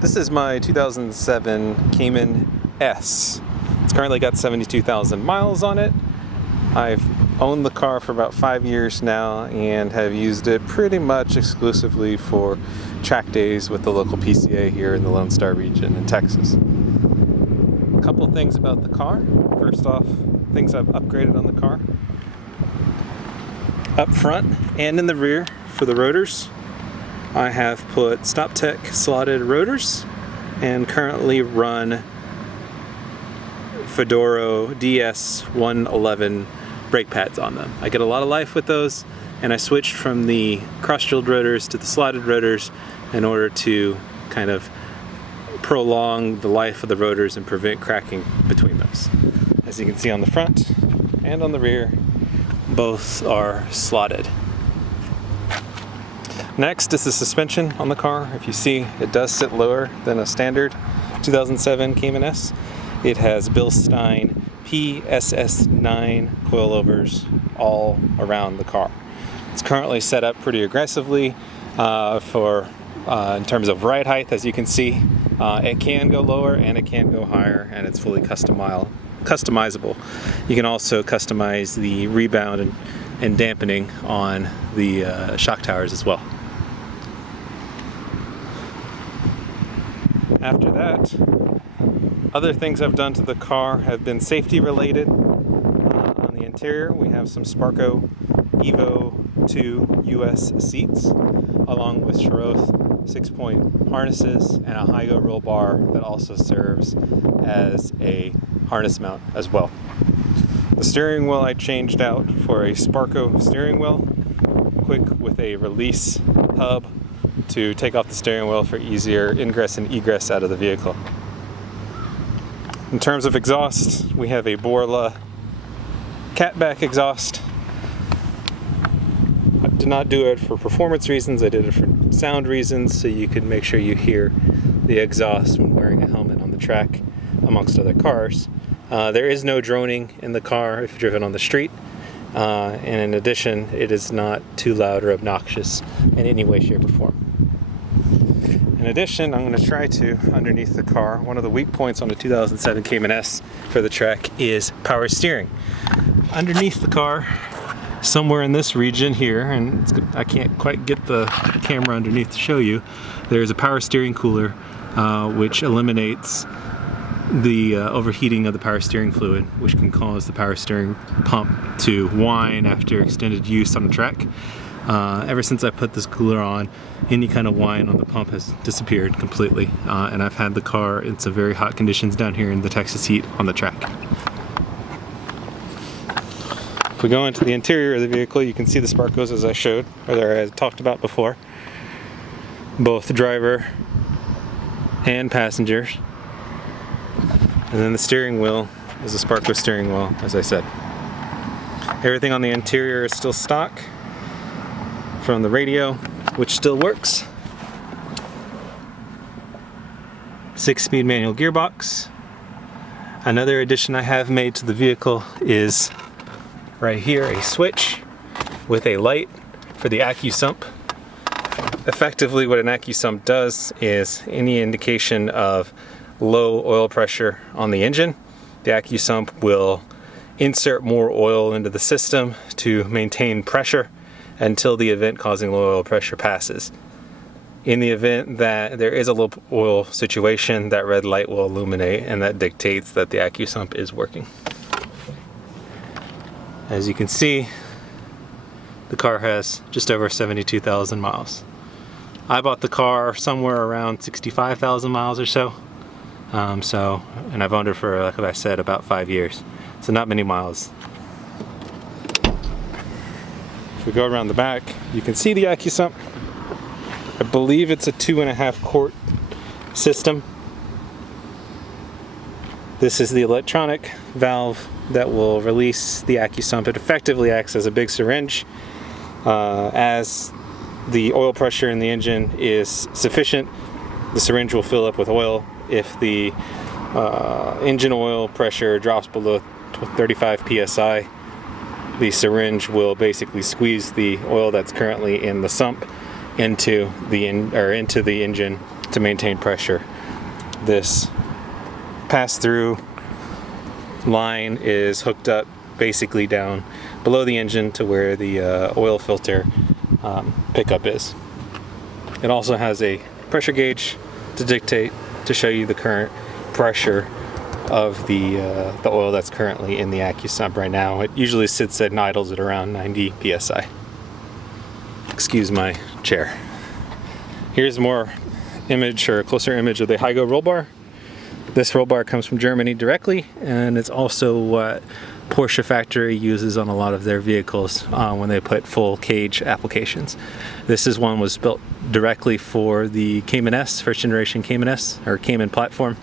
This is my 2007 Cayman S. It's currently got 72,000 miles on it. I've owned the car for about 5 years now and have used it pretty much exclusively for track days with the local PCA here in the Lone Star region in Texas. A couple things about the car. First off, things I've upgraded on the car. Up front and in the rear for the rotors, I have put Stoptech slotted rotors and currently run Ferodo DS1.11 brake pads on them. I get a lot of life with those, and I switched from the cross-drilled rotors to the slotted rotors in order to kind of prolong the life of the rotors and prevent cracking between those. As you can see on the front and on the rear, both are slotted. Next is the suspension on the car. If you see, it does sit lower than a standard 2007 Cayman S. It has Bilstein PSS9 coilovers all around the car. It's currently set up pretty aggressively in terms of ride height. As you can see, it can go lower and it can go higher, and it's fully customizable. You can also customize the rebound and dampening on the shock towers as well. After that, other things I've done to the car have been safety related. On the interior, we have some Sparco Evo II US seats, along with Cheroth 6-point harnesses and a Heigo Roll Bar that also serves as a harness mount as well. The steering wheel I changed out for a Sparco steering wheel, quick with a release hub to take off the steering wheel for easier ingress and egress out of the vehicle. In terms of exhaust, we have a Borla catback exhaust. I did not do it for performance reasons, I did it for sound reasons, so you can make sure you hear the exhaust when wearing a helmet on the track, amongst other cars. There is no droning in the car if driven on the street. And in addition, it is not too loud or obnoxious in any way, shape, or form. In addition, I'm going to try to, underneath the car, one of the weak points on the 2007 Cayman S for the track is power steering. Underneath the car, somewhere in this region here, and I can't quite get the camera underneath to show you, there's a power steering cooler which eliminates the overheating of the power steering fluid, which can cause the power steering pump to whine after extended use on the track. Ever since I put this cooler on, any kind of whine on the pump has disappeared completely, and I've had the car in some very hot conditions down here in the Texas heat on the track. If we go into the interior of the vehicle, you can see the Sparcos as I showed, or I talked about before, both driver and passengers. And then the steering wheel is a Sparco steering wheel, as I said. Everything on the interior is still stock from the radio, which still works. 6-speed manual gearbox. Another addition I have made to the vehicle is right here, a switch with a light for the Accusump. Effectively, what an Accusump does is any indication of low oil pressure on the engine, the Accusump will insert more oil into the system to maintain pressure until the event causing low oil pressure passes. In the event that there is a low oil situation, that red light will illuminate, and that dictates that the Accusump is working. As you can see, the car has just over 72,000 miles. I bought the car somewhere around 65,000 miles or so. And I've owned it for, like I said, about 5 years, so not many miles. If we go around the back, you can see the Accusump. I believe it's a 2.5 quart system. This is the electronic valve that will release the Accusump. It effectively acts as a big syringe. As the oil pressure in the engine is sufficient, the syringe will fill up with oil. If the engine oil pressure drops below 35 psi, the syringe will basically squeeze the oil that's currently in the sump into the engine to maintain pressure. This pass-through line is hooked up basically down below the engine to where the oil filter pickup is. It also has a pressure gauge to show you the current pressure of the oil that's currently in the Accusump right now. It usually sits and idles at around 90 psi. Excuse my chair. Here's more image, or a closer image, of the Heigo Roll Bar. This roll bar comes from Germany directly, and it's also what Porsche factory uses on a lot of their vehicles when they put full cage applications. This was built directly for the Cayman S, first generation Cayman S, or Cayman platform,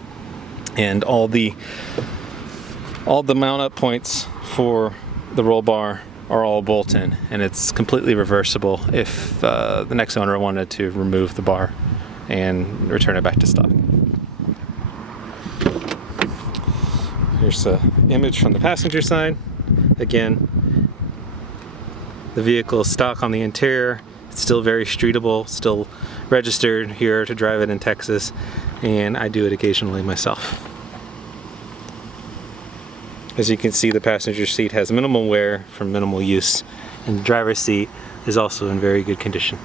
and all the mount up points for the roll bar are all bolt-in, and it's completely reversible if the next owner wanted to remove the bar and return it back to stock. Here's an image from the passenger side. Again, the vehicle is stock on the interior. It's still very streetable, still registered here to drive it in Texas, and I do it occasionally myself. As you can see, the passenger seat has minimal wear from minimal use, and the driver's seat is also in very good condition.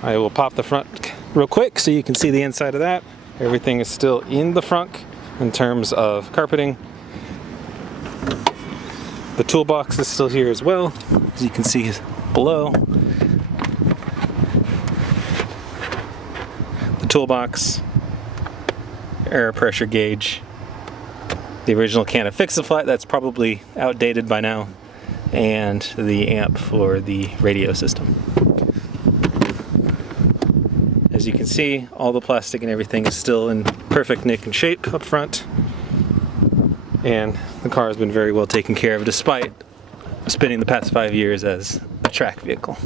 I will pop the front real quick so you can see the inside of that. Everything is still in the front in terms of carpeting. The toolbox is still here as well, as you can see below. The toolbox, air pressure gauge, the original can of Fix-A-Flat that's probably outdated by now, and the amp for the radio system. As you can see, all the plastic and everything is still in perfect nick and shape up front, and the car has been very well taken care of despite spending the past 5 years as a track vehicle.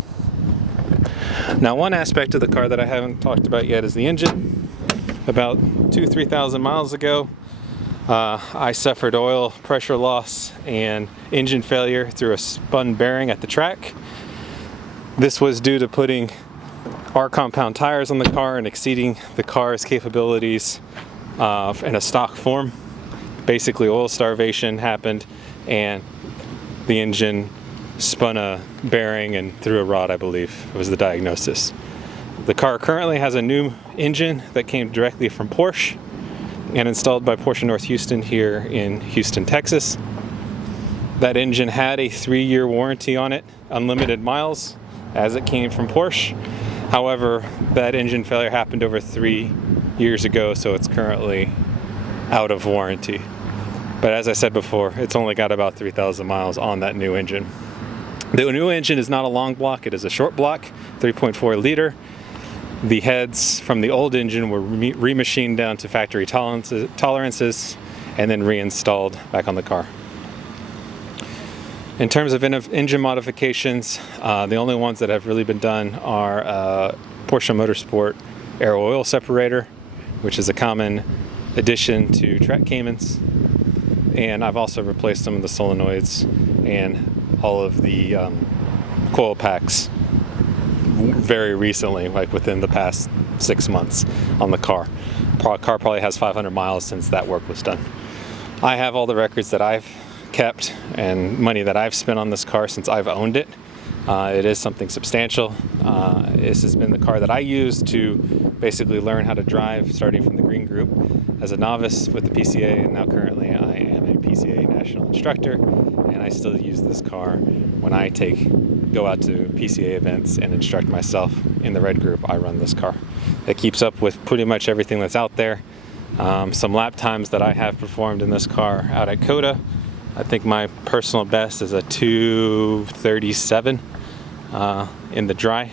Now, one aspect of the car that I haven't talked about yet is the engine. About 2,000–3,000 miles ago, I suffered oil pressure loss and engine failure through a spun bearing at the track. This was due to putting R-compound tires on the car and exceeding the car's capabilities in a stock form. Basically, oil starvation happened and the engine spun a bearing and threw a rod, I believe was the diagnosis. The car currently has a new engine that came directly from Porsche and installed by Porsche North Houston here in Houston, Texas. That engine had a 3-year warranty on it, unlimited miles, as it came from Porsche. However, that engine failure happened over 3 years ago, so it's currently out of warranty. But as I said before, it's only got about 3,000 miles on that new engine. The new engine is not a long block, it is a short block, 3.4 liter. The heads from the old engine were remachined down to factory tolerances and then reinstalled back on the car. In terms of engine modifications, the only ones that have really been done are Porsche Motorsport air oil separator, which is a common addition to track Caymans. And I've also replaced some of the solenoids and all of the coil packs very recently, like within the past 6 months on the car. Car probably has 500 miles since that work was done. I have all the records that I've kept and money that I've spent on this car since I've owned it. It is something substantial. This has been the car that I used to basically learn how to drive, starting from the green group as a novice with the PCA, and now currently I am a PCA professional instructor, and I still use this car when I go out to PCA events and instruct myself in the red group. I run this car. It keeps up with pretty much everything that's out there. Some lap times that I have performed in this car out at COTA, I think my personal best is a 2:37 in the dry,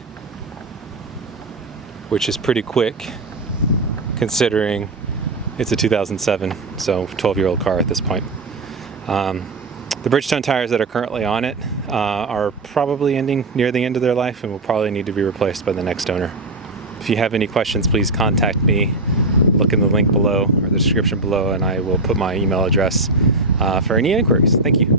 which is pretty quick considering it's a 2007, so 12-year-old car at this point. The Bridgestone tires that are currently on it are probably ending near the end of their life and will probably need to be replaced by the next owner. If you have any questions, please contact me. Look in the link below or the description below, and I will put my email address for any inquiries. Thank you.